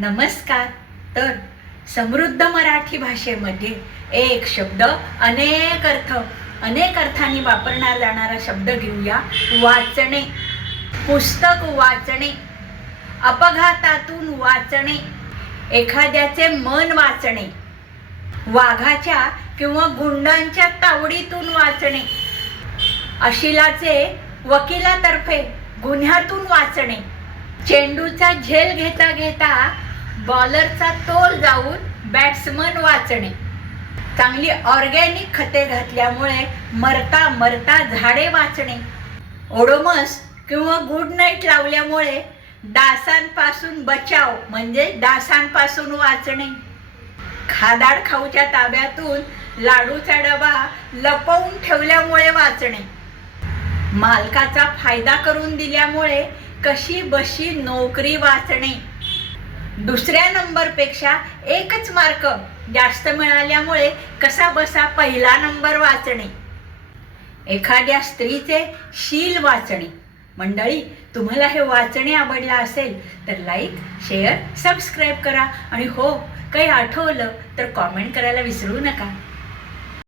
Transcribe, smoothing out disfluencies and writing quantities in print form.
नमस्कार. तर समृद्ध मराठी भाषेमध्ये एक शब्द अनेक अर्थांनी वापरला जाणारा शब्द घेऊया. वाचणे. पुस्तक वाचणे, अपघातातून वाचणे, एखाद्याचे मन वाचणे, वाघाच्या किंवा गुंडांच्या तावडीतून वाचणे, अशिलाचे वकिलातर्फे गुन्ह्यातून वाचणे, चेंडूचा झेल घेता घेता बॉलरचा तोल जाऊन बॅट्समन वाचणे, चांगली ऑर्गॅनिक खते घातल्यामुळे मरता मरता झाडे वाचणे, ओडोमस किंवा गुड नाईट लावल्यामुळे डासांपासून बचाव म्हणजे डासांपासून वाचणे, खादाड खाऊच्या ताब्यातून लाडूचा डबा लपवून ठेवल्यामुळे वाचणे, मालकाचा फायदा करून दिल्यामुळे कशी बशी नोकरी वाचणे, दुसऱ्या नंबरपेक्षा एकच मार्क जास्त मिळाल्यामुळे कसा बसा पहिला नंबर वाचणे, एखाद्या स्त्रीचे शील वाचणे. मंडळी, तुम्हाला हे वाचणे आवडला असेल तर लाईक, शेअर, सबस्क्राईब करा आणि हो, काही आठवलं तर कॉमेंट करायला विसरू नका.